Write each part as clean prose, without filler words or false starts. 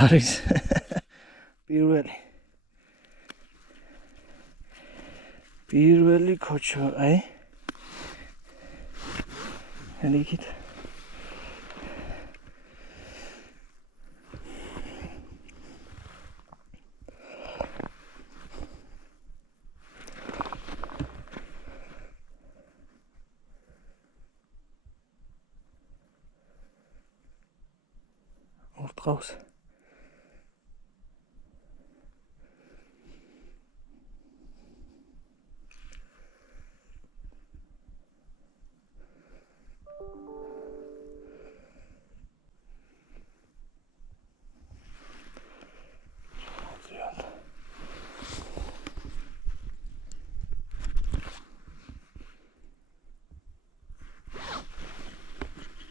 არის პირველი ქოჩო, აი. Ενίκით. ურტყავს.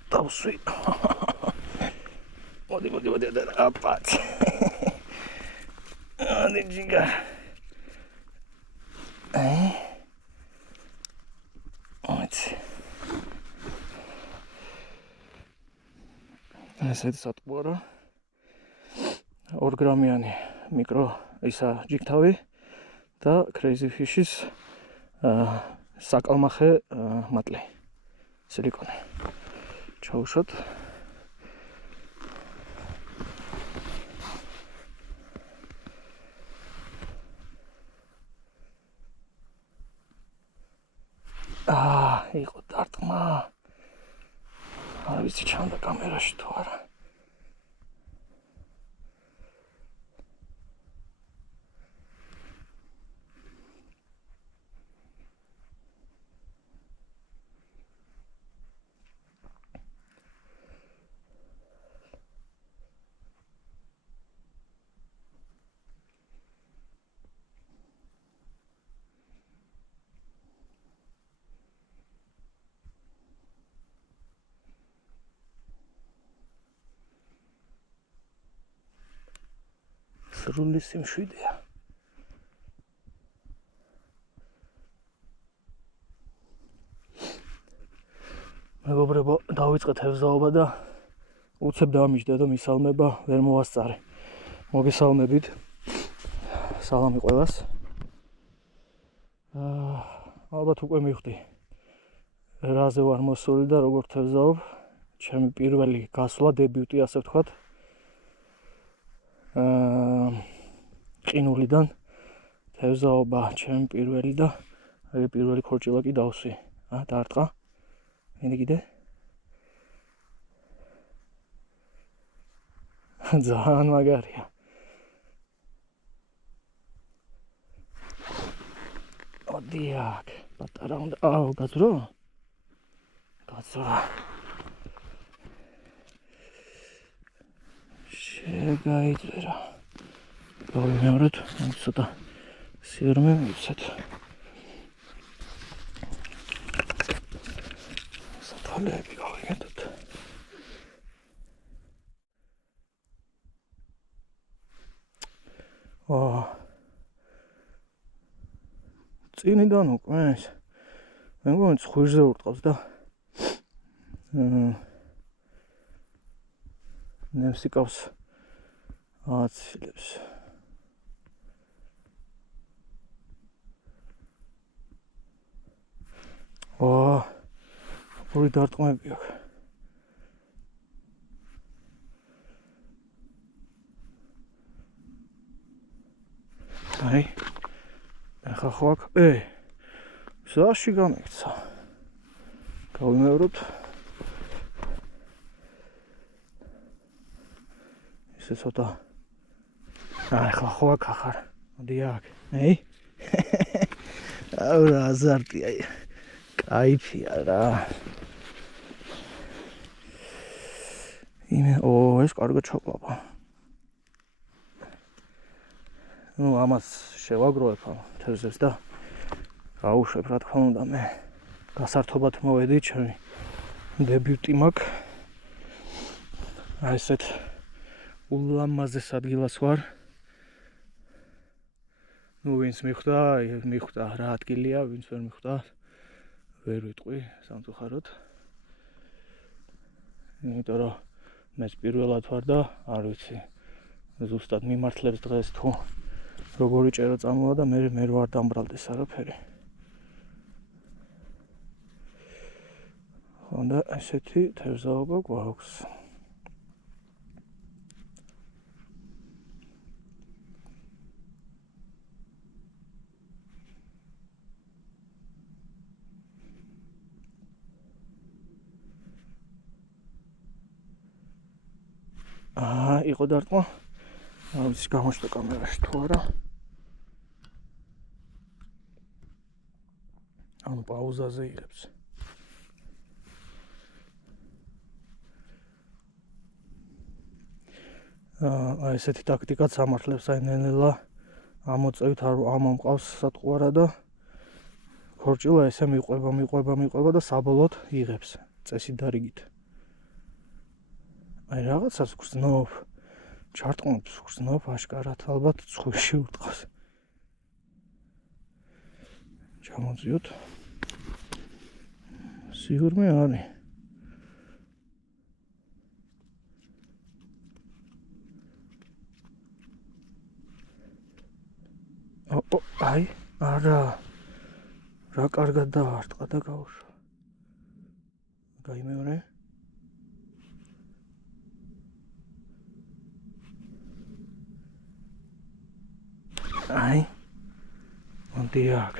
დავსვი. მოდი, აპაც. ადი ჯიგა. ესეთ სატყუარა 2 გრამიანი მიკრო ისა ჯიგთავი და Crazy Fish-ის საკალმახე მატლი სილიკონი. ჩაუშვათ. იყო დარტყმა. არ ვიცი ჩანდა კამერაში თუ არა. სრული სიმშვიდეა. მეგობრებო, დავიწყეთ ევზაობა და უცებ დამიჯდა და მისალმება ვერ მოვასწარე. მოგესალმებით. სალამი ყველას. ალბათ უკვე მივხვდი რაზე ვარ მოსული და როგორ თევზაობ. ჩემი პირველი გასვლა, დებიუტი, ასე ვთქვათ. ყინულიდან თევზაობა ჩემი პირველი და აი პირველი ქორჭილა კი დავსვი. დაარტყა. ენე კიდე. ძალიან მაგარია. ოდიაკ, პატარა უნდა. გაძრო? გაძრა. შეგაიძვერა. გავიმეორეთ, ცოტა სიარმე მივცეთ. საფალეები გავიმეტოთ. წინიდან უკვე ეს. მე მგონი ხვირზე ურტყავს და ნემსიკავს აცილებს. ორი დარტყმები აქვს. აი, ახლა ხო აქ, საში გამექცა. გავიმეოროთ. ისე ცოტა. ახლა ხო აქ ახარ. მოდი აქ. რა აზარტია. კაიფია რა. ეს კარგად ჩაკლაპა. ამას შევაგროვებ თევზებს და გავუშვებ, რა თქმა უნდა, მე გასართობად მოვედი, ჩემი დებიუტი მაქვს. აი ესეთ ულამაზეს ადგილას ვარ. ვინც მიხვდა რა ადგილია, ვინც ვერ მიხვდა, ვერ ვიტყვი სამწუხაროდ. იმიტომ რომ მეც პირველად ვარ და არ ვიცი ზუსტად მიმართლებს დღეს თუ როგორი ჭერა წამოვა და მე ვარ დამბრალდეს არაფერი. ხონდა ესეთი თევზაობა გვაქვს. იყო დარტყმა. ის გამოჩნდა კამერაში თუ არა. ანუ პაუზაზე იღებს. ესეთი ტაქტიკაც ამართლებს აი ნელ-ნელა ამოწევით არ ამომყავს სატყუარა და ქორჭილა ესე მიყვება და საბოლოოდ იღებს წესით და რიგით. აი რაღაცას გრძნობ, ჩარტყმობს გრძნობ აშკარად, ალბათ ცხვირში ურტყავს. ჩამოძიოთ. სიგურმე არის. აი, არა. რა კარგად დაარტყა და გაუშვა. გაიმეორე. აი. მოდიაკ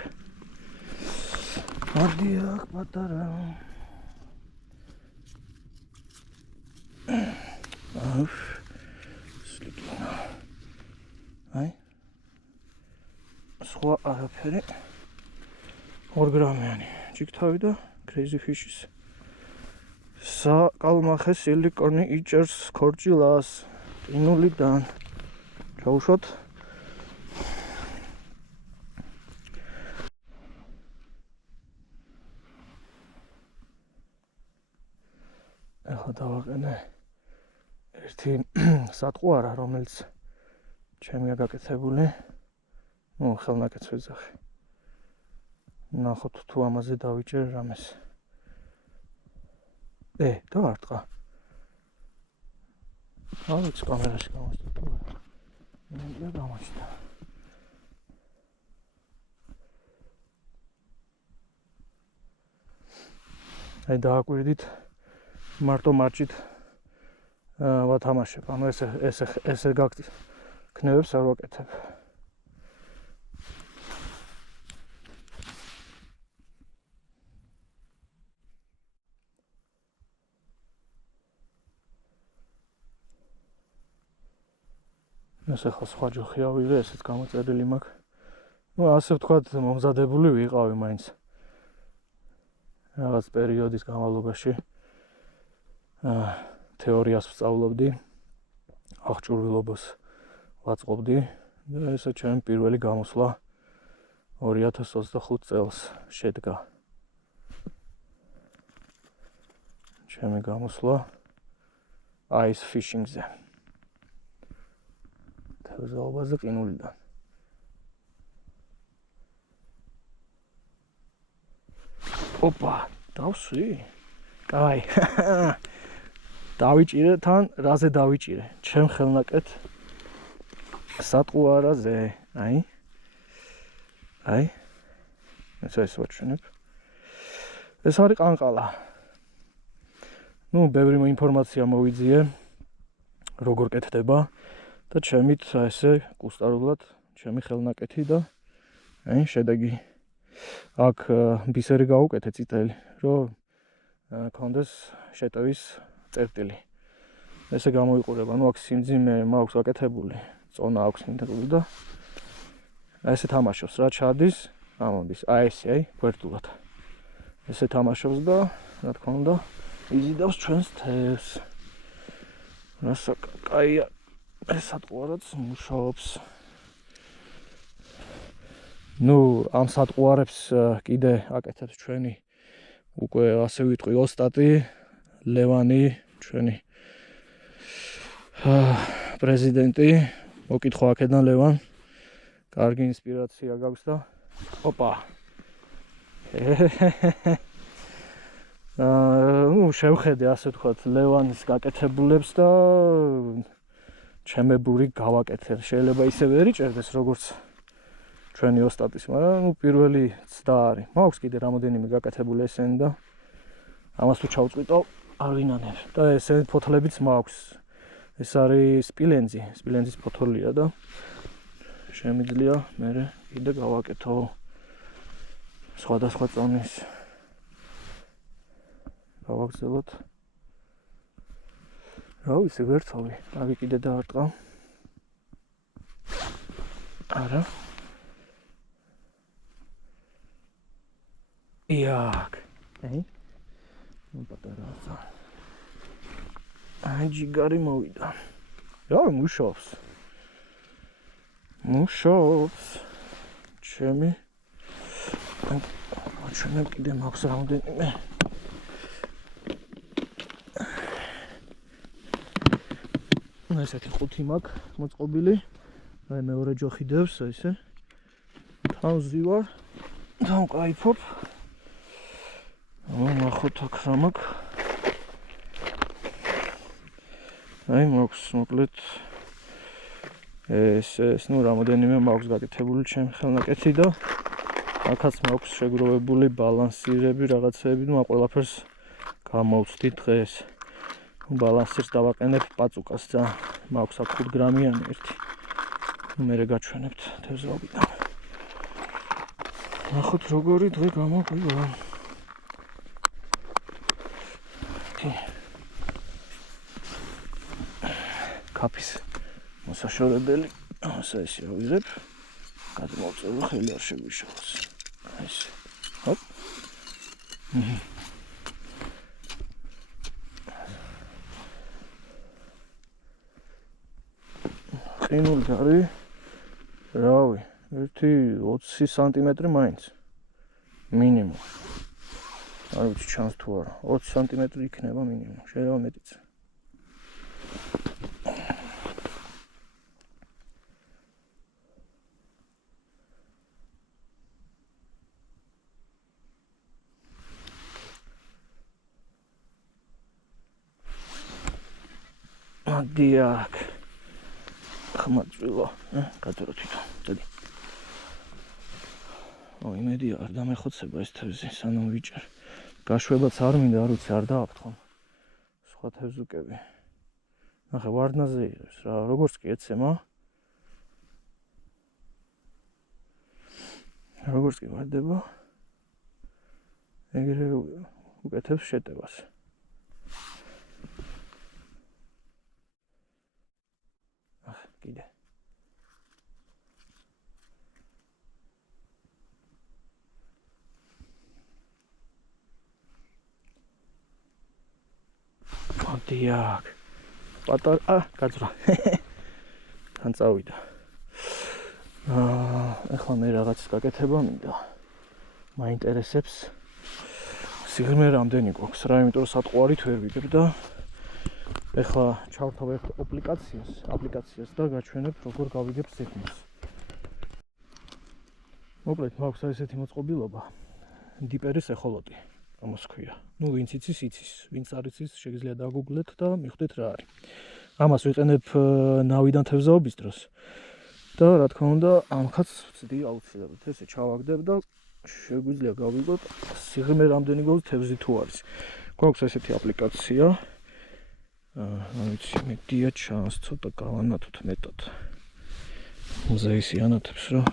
პატარა. სლიკინა. აი. სხვა არაფერი. 2 გრამიანი ჯიქთავი და crazy fish-ის. საკალმახე სილიკონი იჭერს ქორჭილას ყინულიდან. ჩაუშვათ. ახლა დავაყენე ერთი სატყუარა, რომელიც ჩემია გაკეთებული. ხელნაკეთს ვეძახი. ნახოთ თუ ამაზე დავიჭერ რამეს. დაარტყა. ავიც კამერაში გამოსწორ თუ არა. მე გამოჩნდა. აი დააკვირდით მარტო მარჩით ვათამაშებ. ანუ ესე გაქნევებს არ ვაკეთებ. ეს ახლა სხვა ჯოხი ავიღე, ესეც გამოწერილი მაქვს. ასე ვთქვათ, მომზადებული ვიყავი მაინც. რაღაც პერიოდის განმავლობაში თეორიას ვსწავლობდი, აღჭურვილობას ვაწყობდი და ესა ჩემი პირველი გამოსვლა 2025 წელს შედგა. ჩემი გამოსვლა ice fishing-ზე. თევზაობაზე ყინულიდან. ოპა, დავსვი? კაი. დავიჭირე თან, რაზე დავიჭირე? ჩემ ხელნაკეთ სატყუარაზე. აი. ეს ვაჩვენებ. ეს არის ყანყალა. ბევრი ინფორმაცია მოვიძიე, როგორ კეთდება და ჩემით ესე კუსტარულად ჩემი ხელნაკეთი და აი შედეგი. აქ ბისერი გავუკეთე წითელი, რომ კონდეს შეტევის წერტილი. ესე გამოიყურება, აქ სიმძიმე მაქვს ვაკეთებული, წონა აქვს მინდებული და ესე თამაშობს, რა ჩადის, ამოდის, ესე გვერდულად. ესე თამაშობს და რა თქმა უნდა, იზიდავს ჩვენს თევზს. კაია ეს სატყუარაც მუშაობს. ამ სატყუარებს კიდე აკეთებს ჩვენი უკვე ასე ვიტყვი ოსტატი ლევანი, ჩვენი პრეზიდენტი. მოკითხვა აქედან ლევან. კარგი ინსპირაცია გაქვს და ოპა. შევხედე ასე ვთქვათ ლევანის გაკეთებულებს და ჩემებური გავაკეთე. შეიძლება ისევე ერიჭერდეს როგორც ჩვენი ოსტატის, მაგრამ პირველი ცდა არის. მაქვს კიდე რამოდენიმე გაკეთებული ესენი და ამას თუ ჩავწყვიტავ, არ ვინანებ. და ესენი ფოთლებიც მაქვს. ეს არის სპილენძის ფოთოლია და შემიძლია მე კიდე გავაკეთო სხვადასხვა წონის. გავაგრძელოთ. რა ვიცი, ვერცოვი. რავი კიდე დაარტყა. არა. იაკ. ნუ პატარაა. ჯიგარი მოვიდა. რა მუშაობს? ჩემი ჩვენებ კიდე მაქვს რამდენიმე. ესეთი 5 მაქვს მოწყობილი. აი მეორე ჯოხი დევს ესე. თავზი ვარ. თან кайფობ. ნახოთ აქ რა მაქვს. აი მაქვს მოკლედ ეს ნუ რამოდენიმე მაქვს გაკეთებული ჩემი ხელნაკეთი და აქაც მაქვს შეგროვებული ბალანსირები, რაღაცეები, ნუ ყველაფერს გამოვცდით დღეს. ბალანსირს დავაყენებ პაწუკას და მაქვს აქ 5 გრამიანი ერთი. მე გაჩვენებთ თევზაობიდან. ნახოთ როგორი დღე გამოგვივა. კაფის მოსაშორებელი, ასე ისე ავიღებ. გადმოვწევ, ხელი არ შეგვიშალოს. ესე. ჰოპ. ყინული არის, რავი, 20 სანტიმეტრი მაინც. მინიმუმ. არ ვიცი ჩანს თუ არა. 20 სანტიმეტრი იქნება მინიმუმ, შეიძლება მეტიც. დიახ. ხმაწვილო, გაძრო თვითონ. წადი. იმედი არ დამეხოცება ეს თევზი, სანამ ვიჭერ. გაშვებაც არ მინდა, არ ვიცი, არ დააფრთხო. სხვა თევზუკები. ნახე, ვარდნაზე იღებს რა, როგორც კი ეცემა. როგორც კი ვარდება. ეგრე უკეთებს შეტევას. კიდე. დიახ. პატარა, გაძრა. თან წავიდა. ახლა მე რაღაც გაკეთება მინდა. მაინტერესებს. სიღრმე რამდენი გვაქვს რა, იმიტომ რომ სატყვარით ვერ ვიგებ და ახლა ჩავთავ აპლიკაციას და გაჩვენებ როგორ გავიგებ სიგნალს. მოკლედ მაქვს ესეთი მოწყობილობა. დიპერის ეხოლოტი. ამას ქვია. ნუ ვინც იცის, ვინც არ იცის, შეგიძლია დაგუგლეთ და მიხვდეთ რა არის. ამას ვიყენებ ნავიდან თევზაობის დროს. და რა თქმა უნდა, ამხაც ვწდი აუცილებლად ესე ჩავაგდებ და შეგვიძლია გავიგოთ სიღრმე რამდენი გვაქვს თევზი თუ არის. გვაქვს ესეთი აპლიკაცია. არ ვიცი, მედია ჩანს, ცოტა გავანათოთ მეტად. მუზეისი ანათებს რა.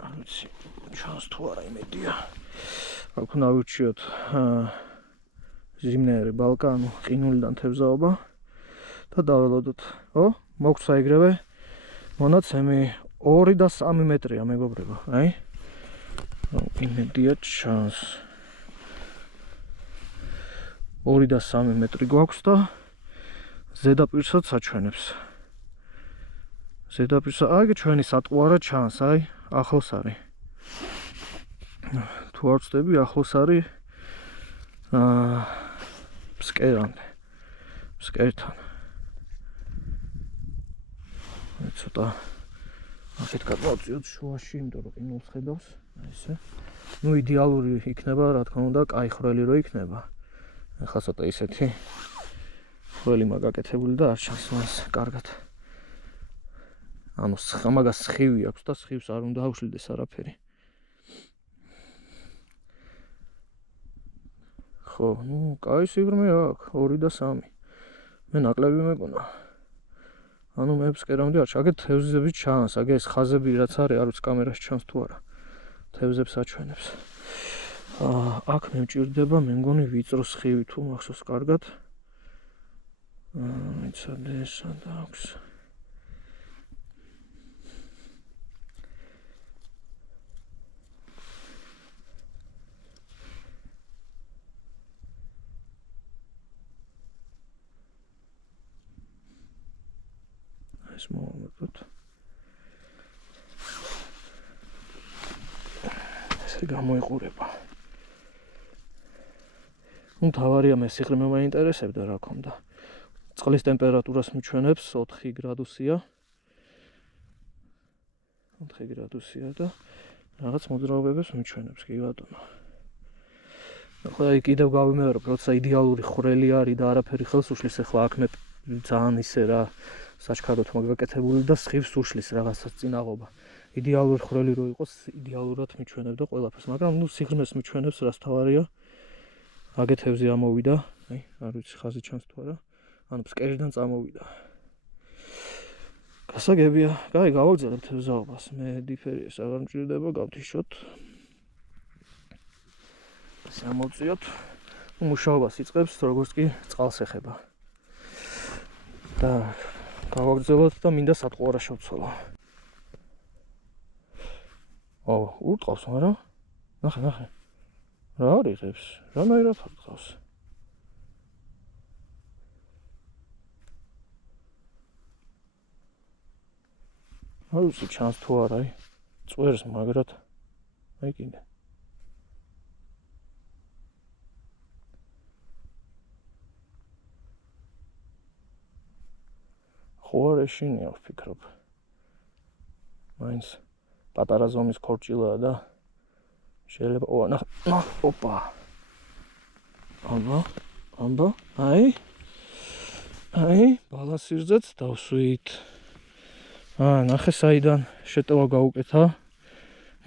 არ ვიცი, ჩანს თუ არა იმედია. აქ უნდა ვირჩიოთ ზიმნეარი ბალკანო, ყინულიდან თევზაობა და დაველოდოთ. მოგვცა ეგრევე მონაცემი 2 და 3 მეტრია მეგობრებო, აი. იმედია ჩანს. 2 და 3 მეტრი გვაქვს და ზედაპირსაც აჩვენებს. ზედაპირსა, აი ჩვენი სატყვარა ჩანს, აი, ახლოს არის. თუ არ ვწდები, ახლოს არის ფსკერთან. ცოტა ასეთ გადმოვწიოთ შუაში, იმიტომ რომ ყინულს ხედავს, ესე. ნუ იდეალური იქნება, რა თქმა უნდა, კაი ხრელი რო იქნება. ახლა ცოტა ისეთი ყველი მაგაკეთებული და არ ჩანს მას კარგად. ანუ მაგას სხივი აქვს და სხივს არ უნდა აუშლიდეს არაფერი. ხო, კაი სიღრმე აქვს 2 და 3. მე ნაკლები მეკონა. ანუ მე ფსკერავდი არ ჩაგეთ თევზები ჩანს, აგე ეს ხაზები რაც არის, არ ვიცი კამერაში ჩანს თუ არა. თევზებს აჩვენებს. აქ მე მჭირდება, მე მგონი ვიწრო სხივი თუ მახსოვს კარგად. იცოდე სად აქვს. ეს მოვამატოთ. ესე გამოიყურება. თავარია მე სიღრმე მაინტერესებდა რა ქონდა. წყლის ტემპერატურას მიჩვენებს 4 გრადუსია. 4 გრადუსია და რაღაც მოძრაობებს მიჩვენებს, კი ბატონო. ხო, აი კიდევ გავიმეორებ, როცა იდეალური ხვრელი არის და არაფერი ხელს უშლის, ახლა აქ მე ძალიან ისე რა საჩქაროდ მაგაკეთებული და სხივს უშლის რაღაცას წინაღობა. იდეალური ხვრელი რო იყოს, იდეალურად მიჩვენებდა ყველაფერს, მაგრამ სიღრმეს მიჩვენებს, რას თავარია. აგეთევზე ამოვიდა, აი, არ ვიცი ხაზი ჩანს თუ არა. ანუ ფსკერიდან წამოვიდა. გასაგებია, კაი, გავაგზავნებთ თევზაობას. მე დიფერიეს აღარ მჭირდება, გავთიშოთ. ასე ამოვწიოთ. მუშაობას იწყებს, როგორც კი წყალს ეხება. და გავაგზავნოთ და მინდა სატყუარა შევცვალო. ურტყავს, მაგრამ ნახე. რა არიღებს? რანაირად ურტყავს? არ ვიცი ჩანს თუ არა, აი. წვერს მაგრად. აი კიდე. ხო არ ეშინია, ვფიქრობ. მაინც პატარა ზომის ქორჭილაა და შეიძლება ოპა. ამბა, აი, ბალანსირზეც დავსვით. ნახე საიდან შეტევა გაუკეთა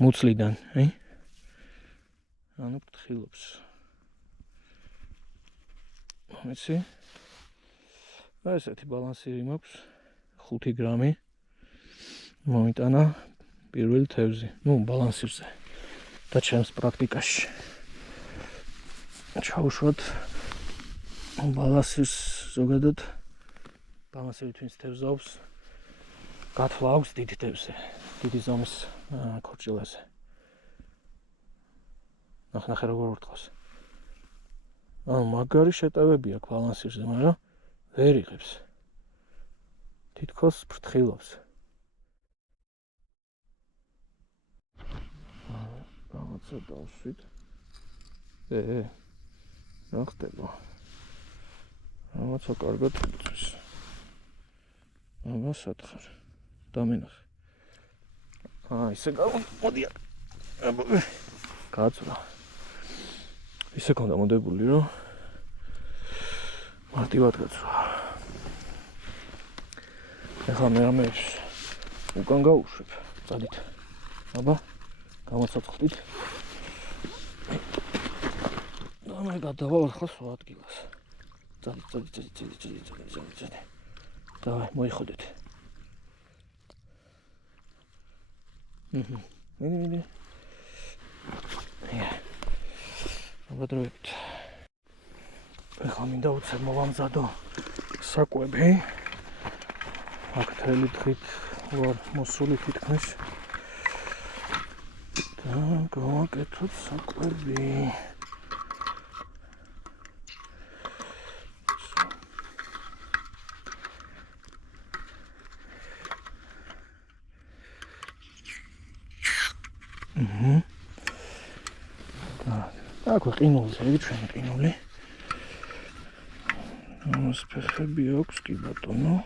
მუცლიდან, აი. ანუ ფრთხილობს. ვიცი? ესეთი ბალანსირი მაქვს 5 გრამი. მომიტანა პირველი თევზი, ბალანსირზე და ჩემს პრაქტიკაში. ჩავუშვათ ბალანსირს ზოგადად ბალანსირი თვინს თევზაობს გათვლა აქვს დიდი თევზე, დიდი ზომის ქორჭილაზე. ნახე როგორ ურტყავს. მაგარი შეტევები აქვს ბალანსირზე, მაგრამ ვერ იღებს. თითქოს ფრთხილობს. რაღაცა დავსვით. რა ხდება? რაღაცა კარგად იწვის. აბა სათხარ. დამენახე. ისე მოდი. გააცურა. ისე კონდა მოდებული რომ მარტივად გაცურა. ეხლა მე ამებს უკან გავუშვებ. წადით. აბა გამოცოცხლით. და მე გადავალ ახლა სხვა ადგილას. წადით. დავაი, მოიხოდეთ. მიდი. აბადროებით. ეხლა მინდა უცებ მოვამზადო საკვები. აქ თელი დღით ვარ მოსული თითქმის. და გავაკეთოთ საკვები. აქ ყინულზე, ჩვენი ყინული. ამას ფეხები აქვს კი ბატონო.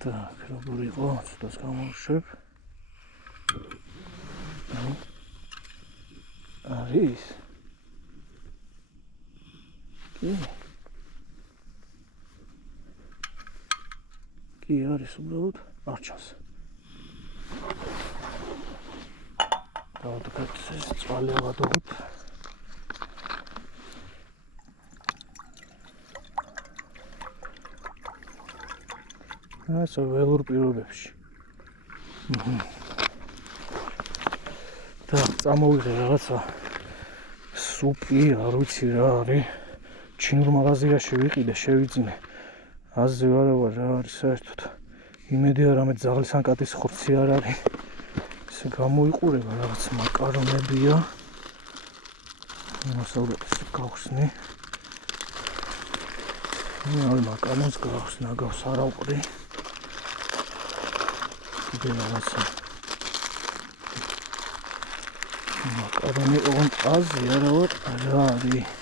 Так, როგორ იყო, ცოტას გამოვშვებ. არის. კი არის უბრალოდ არ ჩანს. დავდგეთ ეს წვალი ავადოთ. ასე ველურ პირობებში. და წამოვიღე რაღაცა სუპი, არ ვიცი რა არის. ჩინურ მაღაზიაში ვიყიდე, შევიძინე. აზრი არა რა არის საერთოდ. იმედი არ ამეთ ძაღლის ან კატის ხორცი არ არის. ესე გამოიყურება რაღაც მაკარონებია. მასალებს გავხსნი. აი მაკარონს გავხსნა, აგავს არ ავყრი. კიდე რაღაცა. მაკარონი on აზრი არა ვარ რა არის.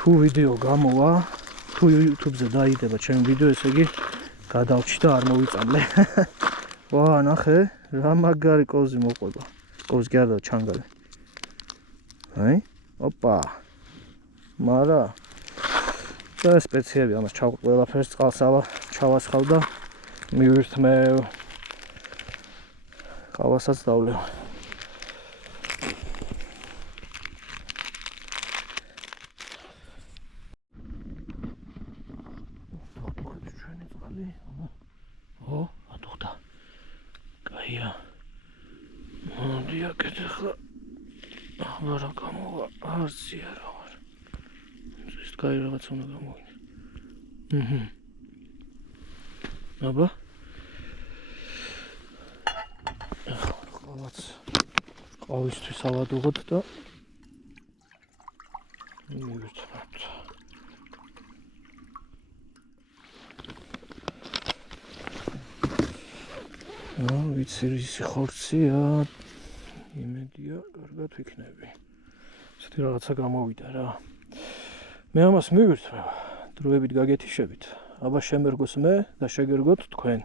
თუ ვიდეო გამოვა, თუ YouTube-ზე დაიდება ჩემი ვიდეო, ესე იგი გადავჭი და არ მოვიწამლე. ვა, ნახე, რა მაგარი კოვზი მოყვება. კოვზი კი არა, ჩანგალი. აი, ოპა. მარა. და სპეციები ამას ჩავყ ყველაფერს წყალსავა ჩავასხავ და მივირთმევ. ყავასაც დავლევ. ო, ატუხდა. კაია. მოდი აკეთე ხლა. აბა რა გამოვა, არცია რა ვარ. ეს კაი რაღაც უნდა გამოვიდე. აბა. ხალაც ყავისთვის ავადუღოთ და მივირთმევთ. ვიცი რისი ხორცია, იმედია კარგად ვიქნები. ესეთი რაღაცა გამოვიდა რა. მე ამას მივირთმევ, დროებით გაგეთიშებით. აბა შემერგოს მე და შეგერგოთ თქვენ.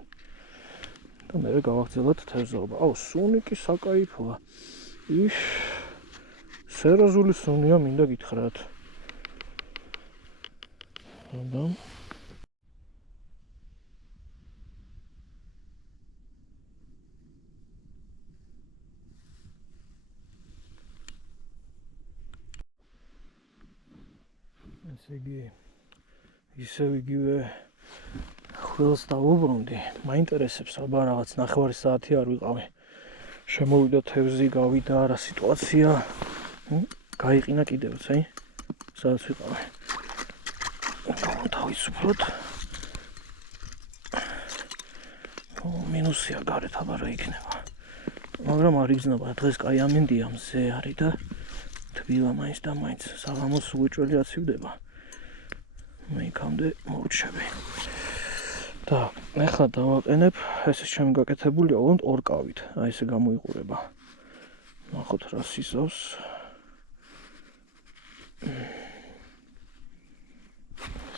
და მე გავაგრძელოთ თევზაობა. აუ, სუნი კი საკაიფოა. ის სეროზული სუნია, მინდა გითხრათ. აბა ისევ იგივე ხვილს დავუბრუნდი. მაინტერესებს, აბა რაღაც ნახევარი საათი არ ვიყავი. შემოვიდა თევზი, გავიდა რა სიტუაცია. გაიყინა კიდევაც, აი. სადაც ვიყავი. თავისუფლად. მინუსია გარეთ, აბა რა იქნება. მაგრამ არ იგრძნობა, დღეს კაი ამინდია, მზე არის და თბილა მაინც და მაინც საღამოს უეჭველი აცივდება. მე იქამდე მოვრჩები. და ახლა დავაყენებ, ეს ჩემი გაკეთებულია ოღონდ ორ კავით. აი ესე გამოიყურება. ნახოთ რა სიზავს.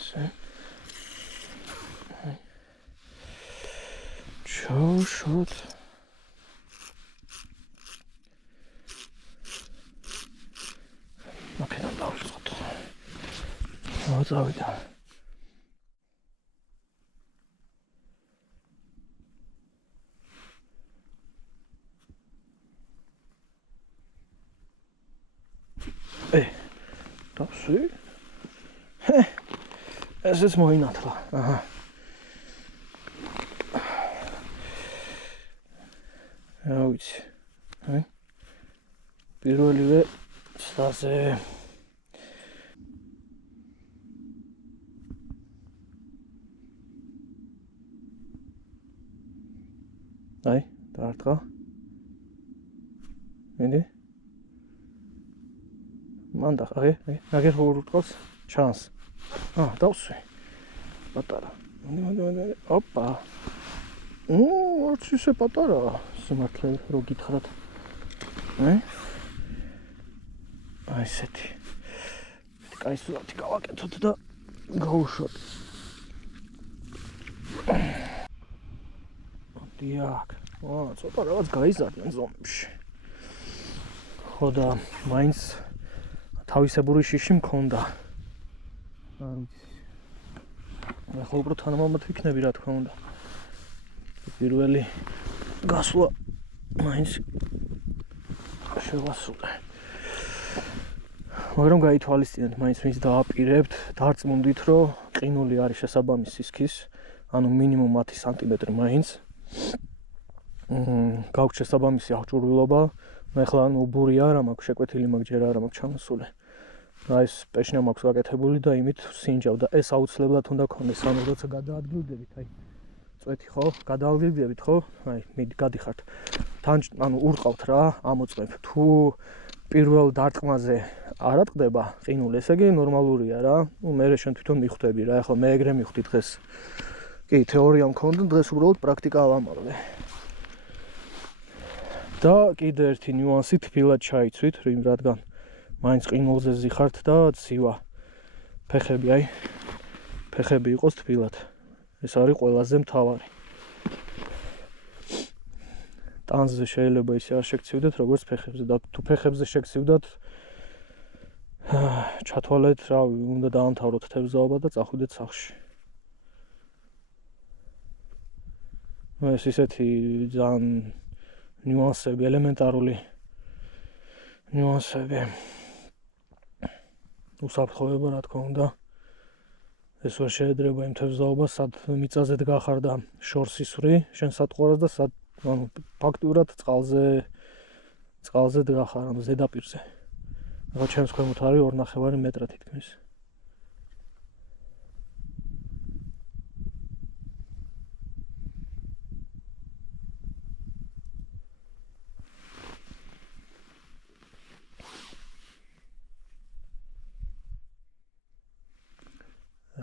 ესე. შოშოთ. აქედან დავიწყოთ. წავიდა. დავსვი. ესეც მოინათლა. აჰა. რა ვიცი. აი. პირველივე ცდაზე. აი, დაარტყა. მინდი. მანდა, აი, ნაგერ როგორ უტყავს? ჩანს. დავსვი. პატარა. მოდი. ოპა. არც ისე პატარაა. სიმართლე რო გითხრათ. აი ესეთი. კაი სულათი გავაკეთოთ და გავუშვათ. დიახ. ცოტა რაღაც გაიზარდნენ ზომებში. ხო და მაინც თავისებური შიში მქონდა. ახლა უბრალოდ თანამამად ვიქნები, რა თქმა უნდა. პირველი გასვლა მაინც შევასრულე. მაგრამ გაითვალისწინეთ, მაინც ვინც დააპირებთ, დარწმუნდით, რომ ყინული არის შესაბამის სისქის, ანუ მინიმუმ 10 სანტიმეტრი მაინც. გაქვთ შესაბამისი აღჭურვილობა, მე ახლა ანუ უბური არ მაქვს, შეკვეთილი მაქვს, ჯერ არ მაქვს ჩამოსული. ეს პეშნა მაქვს გაკეთებული და იმით სინჯავ და ეს აუცილებლად უნდა ქონდეს, ანუ როცა გადაადგილდებით, აი წვეთი ხო, გადაადგილდებით ხო, აი გადიხართ. თან ანუ ურყავთ რა, ამოწმებ. თუ პირველ დარტყმაზე არ ატყდება ყინული, ესე იგი ნორმალურია რა. მე შენ თვითონ მიხვდები რა, ახლა მე ეგრე მივხვდი დღეს. კი, თეორია მქონდა, დღეს უბრალოდ პრაქტიკა ავამალე. და კიდე ერთი ნიუანსი თბილად ჩაიცვით, რადგან მაინც ყინულზე ზიხართ და ცივა. ფეხები, აი, ფეხები იყოს თბილად. ეს არის ყველაზე მთავარი. ტანზე შეიძლება ისე არ შეგცივდეთ, როგორც ფეხებზე და თუ ფეხებზე შეგცივდათ, ჩათვალეთ, რავი, უნდა დაამთავროთ თევზაობა და წახვიდეთ სახლში. ეს ისეთი ძალიან ნიუანსები, ელემენტარული ნიუანსები. უსაფრთხოება, რა თქმა უნდა. ეს ვერ შეედრება იმ თევზაობას, სად მიწაზე დგახარ და შორს ისვრი, შენ სატყუარას და ანუ ფაქტურად წყალზე დგახარ, ანუ ზედაპირზე. ახლა ჩემს ქვემოთ არის 2.5 მეტრა თითქმის.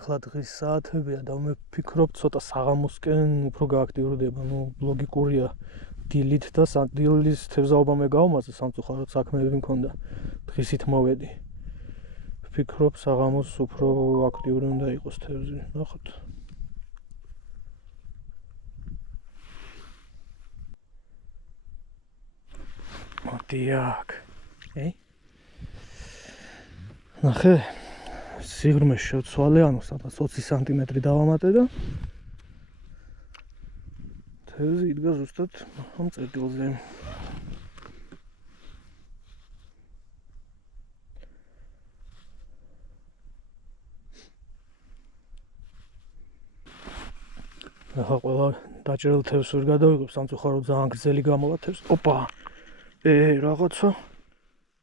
ახლა დღის საათებია და მე ვფიქრობ ცოტა საღამოსკენ უფრო გააქტიურდება, ну ლოგიკურია დილით და დილის თევზაობა მე გავმაზე სამწუხაროდ საქმეები მქონდა. დღისით მოვედი. ვფიქრობ საღამოს უფრო აქტიური უნდა იყოს თევზი, ნახოთ. მოდიაკ. ნახე სიღრმე შევცვალე, ანუ სადღაც 20 სანტიმეტრი დავამატე და თევზი იდგა ზუსტად ამ წერტილზე. ახლა ყველა დაჭერილ თევზს ვერ გადავიღებ, სამწუხაროდ ძალიან გრძელი გამოვა თევზი. ოპა. რაღაცა.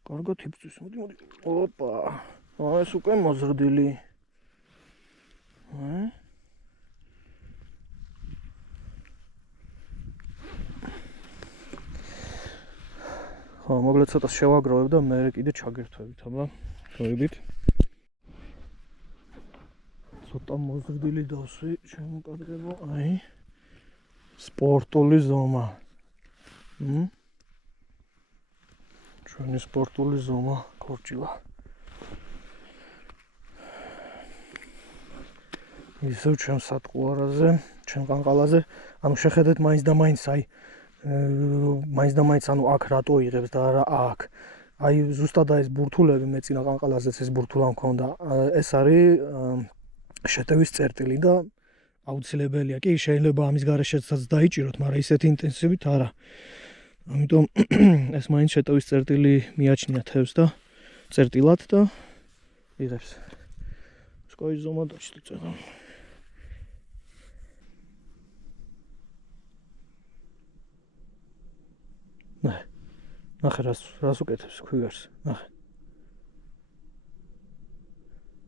კარგად იბრძვის, მოდი. ოპა. ეს უკვე მოზრდილი. ხო, მოგლეთ ცოტა შევაგროვებ და მე კიდე ჩაგერთვებით, აბა. შევიდით. ცოტა მოზრდილი დავსვი, შემოკადგებო, აი. სპორტული ზომა. ჩვენი სპორტული ზომა ქორჭილა. ისევ ჩემ სატყუარაზე, ჩემ ყანყალაზე, ანუ შეხედეთ მაინც და მაინც, აი მაინც და მაინც, ანუ აქ რატო იღებს და არა აქ. აი ზუსტად ეს ბურთულები მე წინა ყანყალაზეც ეს ბურთულა მქონდა. ეს არის შეტევის წერტილი და აუცილებელია. კი, შეიძლება ამის გარეშეც დაიჭიროთ, მაგრამ ისეთი ინტენსივით არა. ამიტომ ეს მაინც შეტევის წერტილი მიაჩნია თევზს და წერტილად და იღებს. სკოლის ზომა დაჭრილა. ნახე რას უკეთებს ქვივერს, ნახე.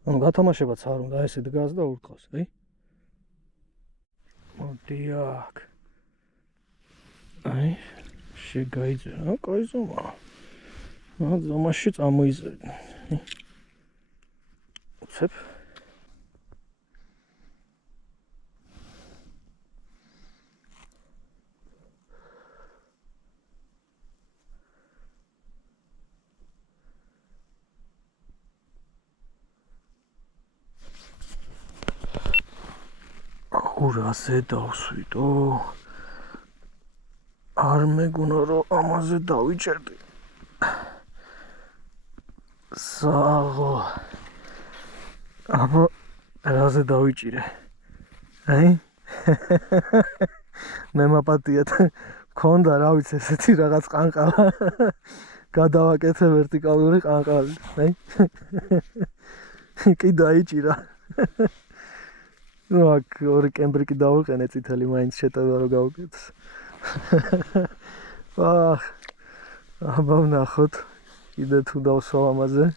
ანუ გათამაშებაც არ უნდა, ესე დგას და ურტყავს, აი. მოდიაკ. აი, შეგაიძრა, კაი ზომა. ზომაში წამოიზრდი. უცებ. რაზე დავსვიტო? არ მეგონა რომ ამაზე დავიჭერდი. საღო. აბა რაზე დავიჭირე? აი? მე მაპატიეთ. მქონდა რა ვიცი ესეთი რაღაც ყანყალა. გადავაკეთე ვერტიკალური ყანყალი. აი? კი დაიჭირა. ნუ აქ ორი კემბრიკი დავიყენე წითელი მაინც შეტევა რო გავუკეთეს. აბა ვნახოთ. კიდე თუ დავსვამ ამაზე.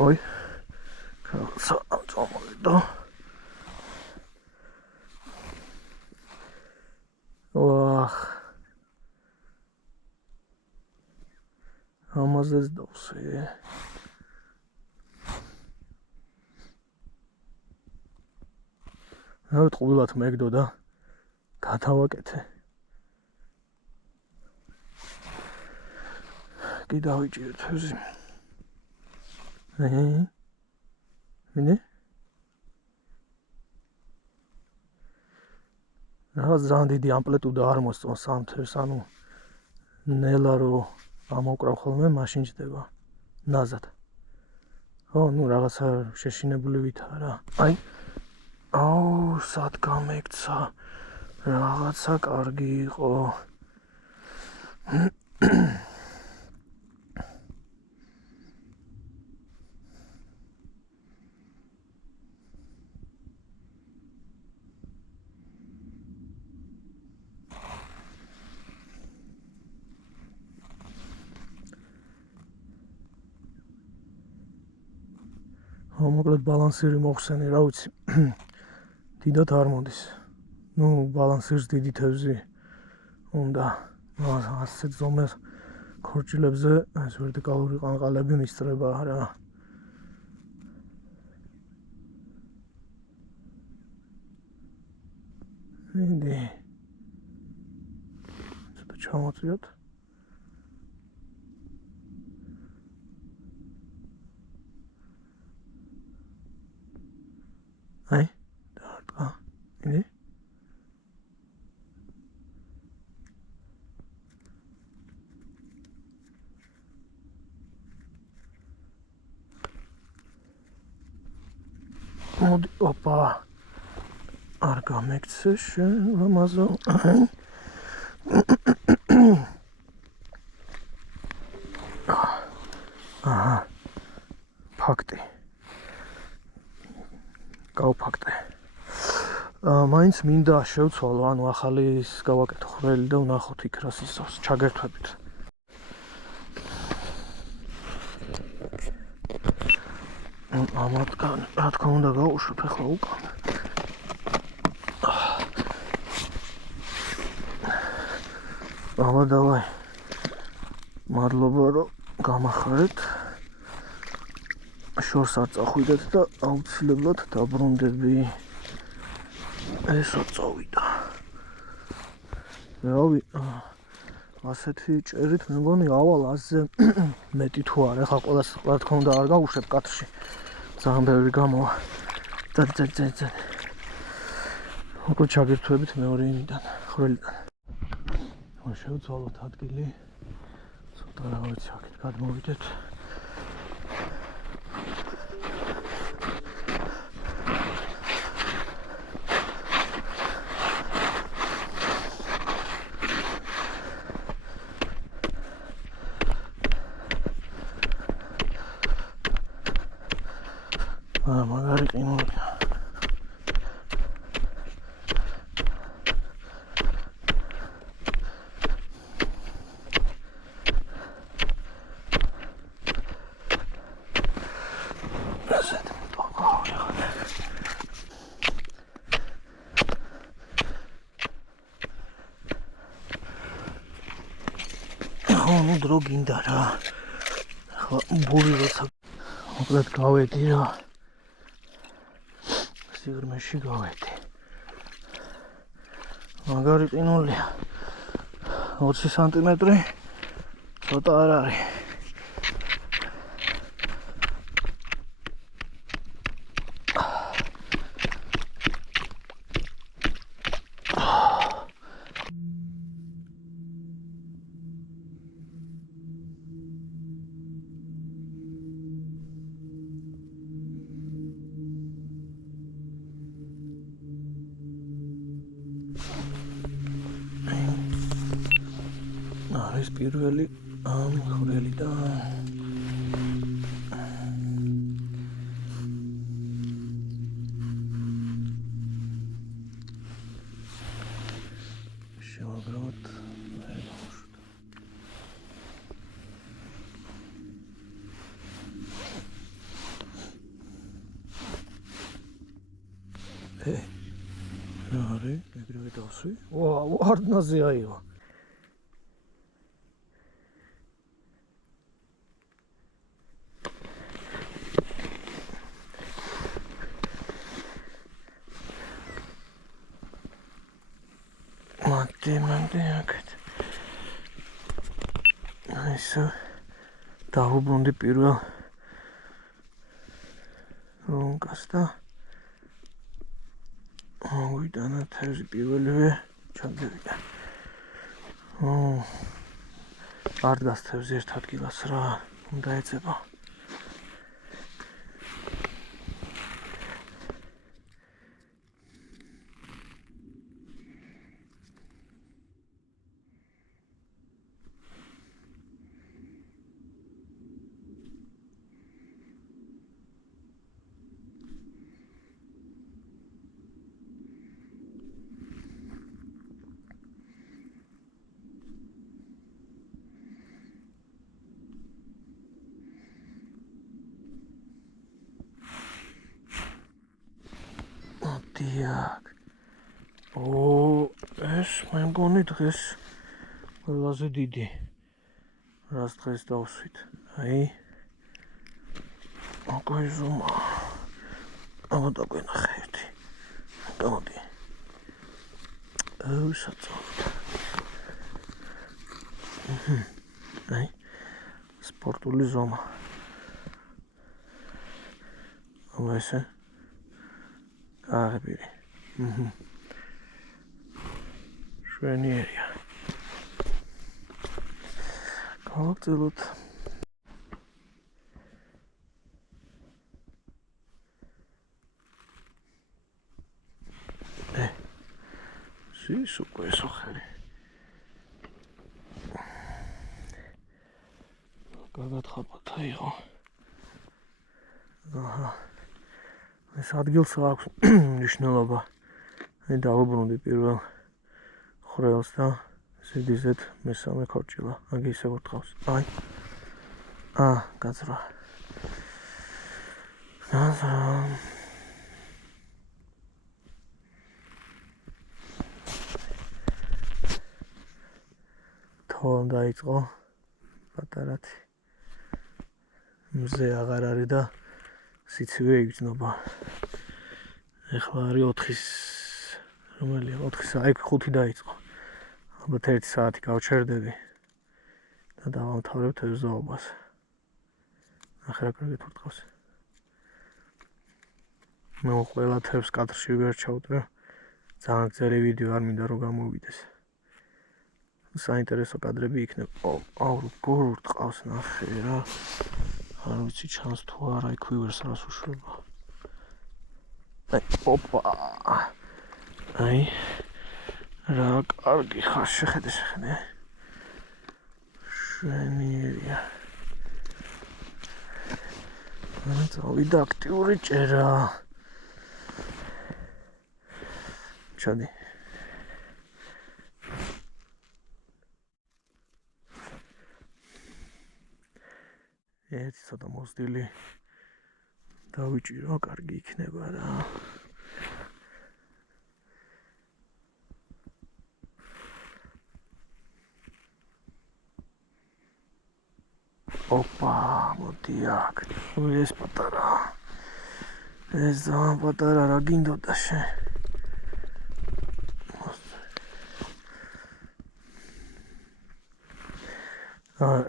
ой. წამოვიდო. ვახ. ამაზეც დავსვი. რა ვიტყვილად მეგდო და გადავაკეთე. კი დავიჭირე თევზი. მინე? რაღაც ძალიან დიდი ამპლიტუდა არ მოსწონს ამ თევზს, ანუ ნელა რო ამოვკრავ ხოლმე, მაშინ ჯდება ნაზად. ხო, ნუ რაღაცა შეშინებული ვითაა რა. აი. აუ, სად გამექცა. რაღაცა კარგი იყო. მოკლედ ბალანსირი მოხსენე, რა ვიცი. დიდად არ მოდის. ნუ ბალანსირს დიდი თევზი უნდა. ასეთ ზომის ქორჭილებზე ეს ვერტიკალური ყანყალები მისწრება რა. ინდი. ცოტა ჩამოწიოთ. აი, დარტყა. ინდი. მოდი, ოპა. არ გამექცე ლამაზო. აჰა. ფაქტი. გავფაქტე. მაინც მინდა შევცვალო, ანუ ახალი ის გავაკეთო ხვრელი და ვნახოთ იქ რას ისავს, ჩაგერთვებით. ამათგან რა თქმა უნდა გავუშვებ ახლა უკან. აბა დავაი. მადლობა რომ გამახარეთ. შორს არ წახვიდეთ და აუცილებლად დაბრუნდები. ესა წავიდა. რავი, ასეთი ჭერით მე მგონი ავალ 100-ზე მეტი თუ არა, ახლა ყველას რა თქმა უნდა არ გავუშვებ კადრში. ძალიან ბევრი გამოვა. ძად. უკვე ჩაგერთვებით მეორე იმიდან, ხვრელიდან. შევცვალოთ ადგილი. ცოტა რა ვიცი, აქეთ გადმოვიდეთ. მაგარი ყინულია. ნუ დრო გინდა რა. ახლა ბური როცა მოკლედ გავედი რა. სიღრმეში გავედი. მაგარი ყინულია. 20 სანტიმეტრი. ცოტა არ არის. ეს პირველი ამხვრელი და შევაგროვოთ რა არის ეგრევე დავსვი ვარდნაზე აიღო მანტე აქეთ ისე დავუბრუნდი პირველ რონკას და მოვიტანა თევზი პირველივე ჩადევიდა არ დგას თევზი ერთ ადგილას რა უნდა ეწება დიახ ეს მე მგონი დღეს ყველაზე დიდი რას დღეს დავსვით აი აკაი ზომა აბა დაგვენახე ერთი გამოდი საწოლით აი სპორტული ზომა აბა ესე არაფერი შვენიერია გავაგრძელოთ უკვე სოხერი გაგათხაბათ აიღო ეს ადგილს აქვს მნიშვნელობა აი დავუბრუნდი პირველ ხვრელს და სიდიზეთ მესამე ქორჭილა აგი ისე ვთხოვს აი გაწრა თოამ დაიწყო პატარათი მზე აღარ არის და სიცივე იგრძნობა ეხლა არის 4-ის რომელია 4-ის აი 5 დაიწყო ალბათ 1 საათი გავჩერდები და დავამთავრებ თევზაობას ნახე რა კარგად ვთხოვს მე ყველა თევზს კადრში ვერ ჩავტვე ძალიან გრძელი ვიდეო არ მინდა რომ გამოვიდეს საინტერესო კადრები იქნება როგორ ვთყავს ნახე რა არ ვიცი ჩანს თუ არა ექვივერს რას უშვება აი რა კარგი ხარ შეხედე შვენიერია წავიდა აქტიური ჭერა ჩადი ერთი ცოტა მოსდილი დავიჭირო კარგი იქნება რა მოდი აქ ეს პატარა ეს ძალიან პატარა რა გინდოდა შენ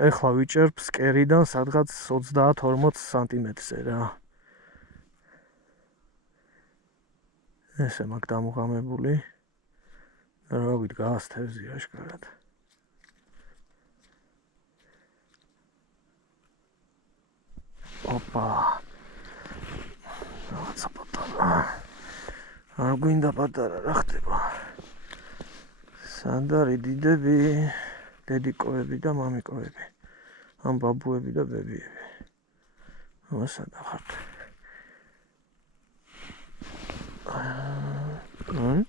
ეხლა ვიჭერებ სკერიდან სადღაც 30-40 სანტიმეტრზე რა ესე მაგ დამუღამებული რა ვიდგას თევზი აშკარად რაღაცა პატარა არ გვინდა პატარა რა ხდება სანდარი დიდები დედიკოები და მამიკოები. ამ ბაბუები და ბებიები. ასადა ხართ.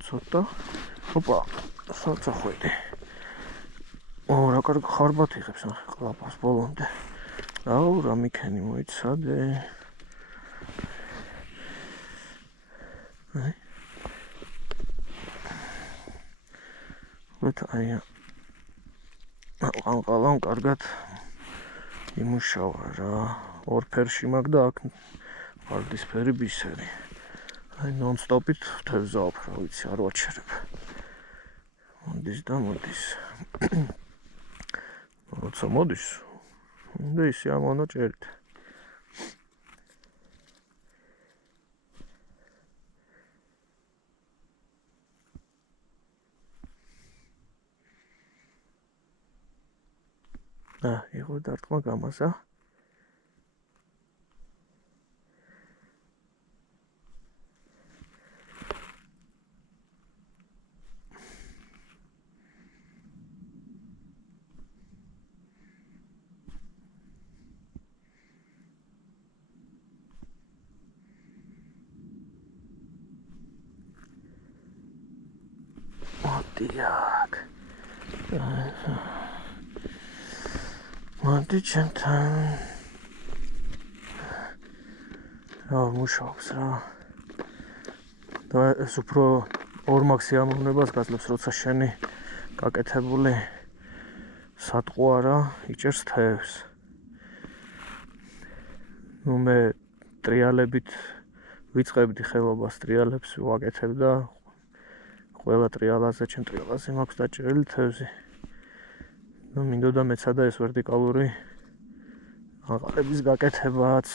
ცოტა. ოპა, სოცა ხვედი. რა კარგი ხარბად იღებს ახლა ყლაპას ბოლომდე. აუ, რა მიქენი მოიცადე. აი ყალყალამ კარგად იმუშავა რა. ორ ფერში მაგ და აქ ვარდისფერი ბისერი. აი ნონ-სტოპით თევზაობ, რა ვიცი, არ ვაჩერებ. მოდის და მოდის. როცა მოდის, უნდა ისე ამონა ჭერით. იყო დარტყმა გამასა. Modiak. Modi ჩემთან. მუშაობს რა. და ეს უფრო ორ მაქსიმუმებას გაძლევს, როცა შენი გაკეთებული სატყვა არა იჭერს თევზს. მე ტრიალებით ვიწყებდი ხელობას ტრიალებს ვაკეთებ და ყველა ტრიალაზე ჩემ ტრიალაზე მაქვს დაჭერილი თევზი. მინდოდა მეცადა ეს ვერტიკალური აყალების გაკეთებაც.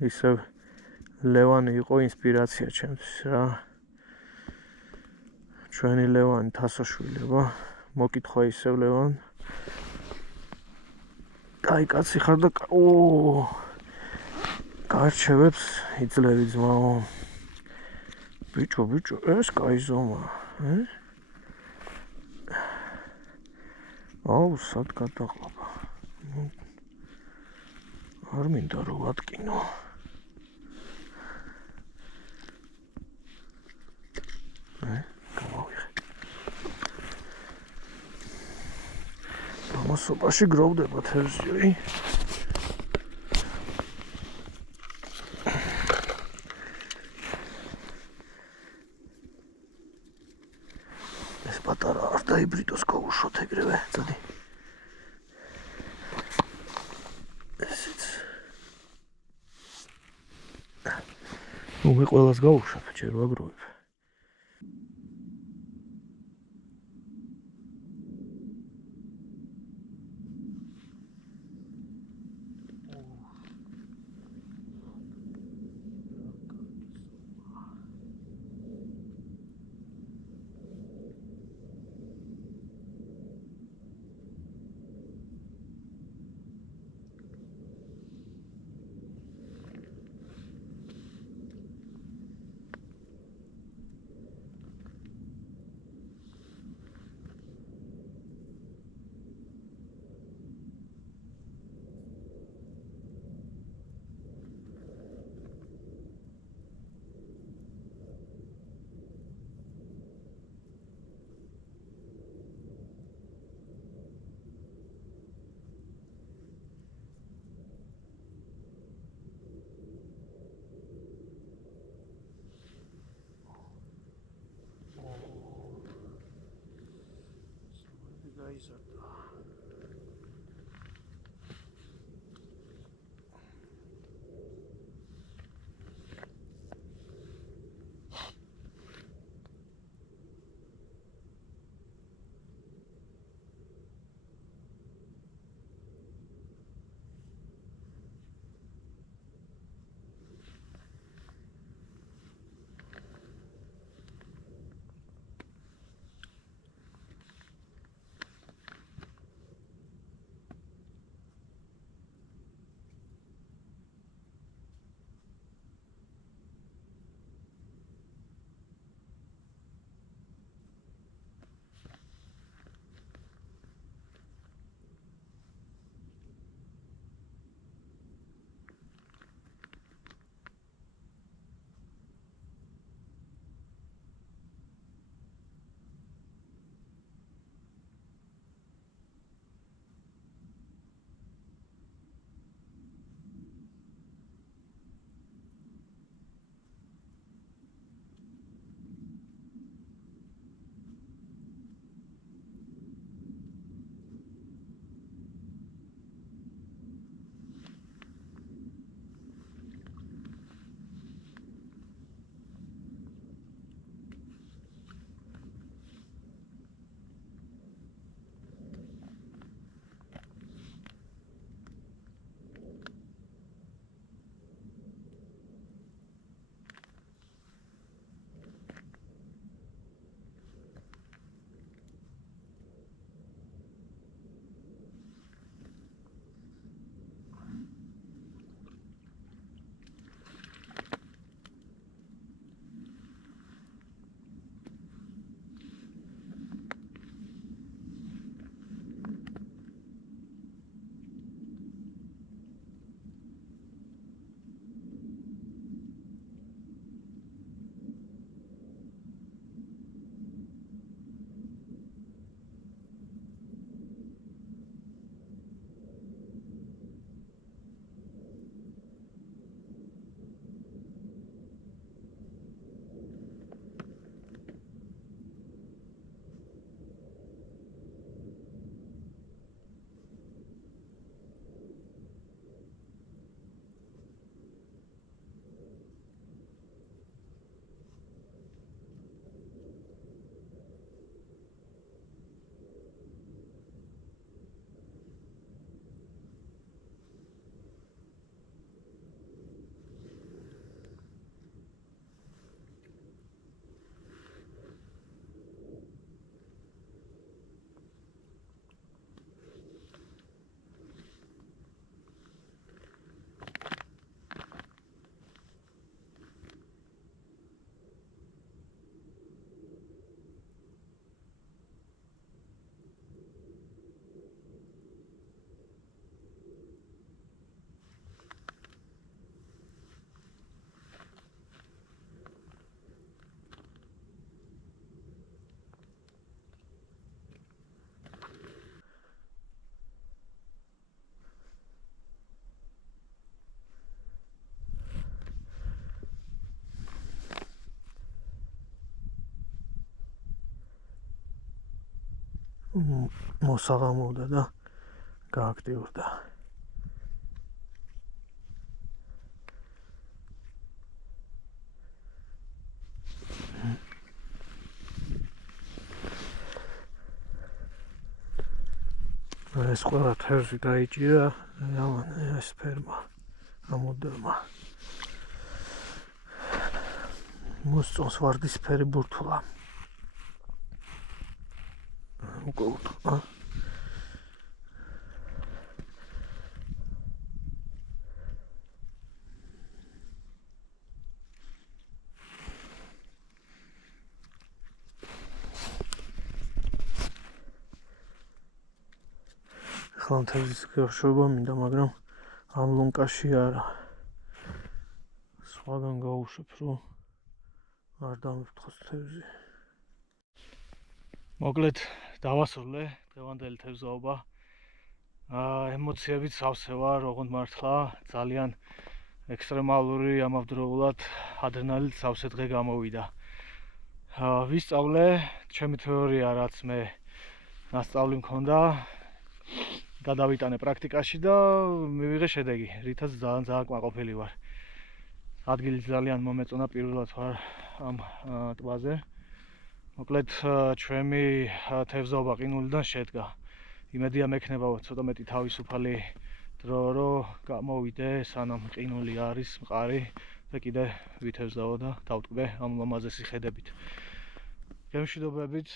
ისევ ლევანი იყო ინსპირაცია ჩემთვის რა. ჩვენი ლევანი თასოშვილება, მოკითხვა ისევ ლევან. კაი კაცი ხარ და გარჩევებს იძლევი ძმაო. ბიჭო, ეს კაი ზომა. აუ, სად გადაყლაპა. არ მინდა რომ ვატკინო. გამოვიღე. ამასობაში გროვდება თევზი. ეს პატარა არ დაიბრიტოს გაუშვოთ ეგრევე, წადი. მე ყველას გავუშვებ, ჯერ ვაგროვებ. მოსაღამოვდა და გააქტიურდა. ეს ყველა თევზი დაიჭირა ეს ფერმა ამოდელმა. მოსწონს ვარდისფერი ბურთულა. უკვე უტყვა. ხან თევზის გაშვება მინდა, მაგრამ ამ ლონკაში არა. სხვაგან გავუშვებ, რომ არ დამიფრთხოს თევზი. მოკლედ დავასრულე დღევანდელი თევზაობა. ემოციებით სავსე ვარ, ოღონდ მართლა ძალიან ექსტრემალური, ამავდროულად ადრენალინით სავსე დღე გამოვიდა. ვისწავლე ჩემი თეორია, რაც მე ნასწავლი მქონდა, გადავიტანე პრაქტიკაში და მივიღე შედეგი, რითაც ძალიან კმაყოფილი ვარ. ადგილი ძალიან მომეწონა, პირველად ვარ ამ ტბაზე. მოკლედ ჩემი თევზაობა ყინულიდან შედგა. იმედია მექნება ცოტა მეტი თავისუფალი დრო, რომ გამოვიდე, სანამ ყინული არის მყარი და კიდე ვითევზაო და დავტკბე ამ ლამაზესი ხედებით. გემშვიდობებით,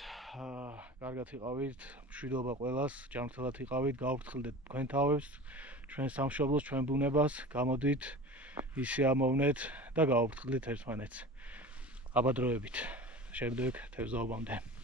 კარგად იყავით, მშვიდობა ყველას, ჯანმრთელად იყავით, გაუფრთხილდეთ თქვენ თავებს, ჩვენ სამშობლოს, ჩვენ ბუნებას, გამოდით, ისე ამოვნეთ და გაუფრთხილდით ერთმანეთს. აბა დროებით, შემდეგ თევზაობამდე.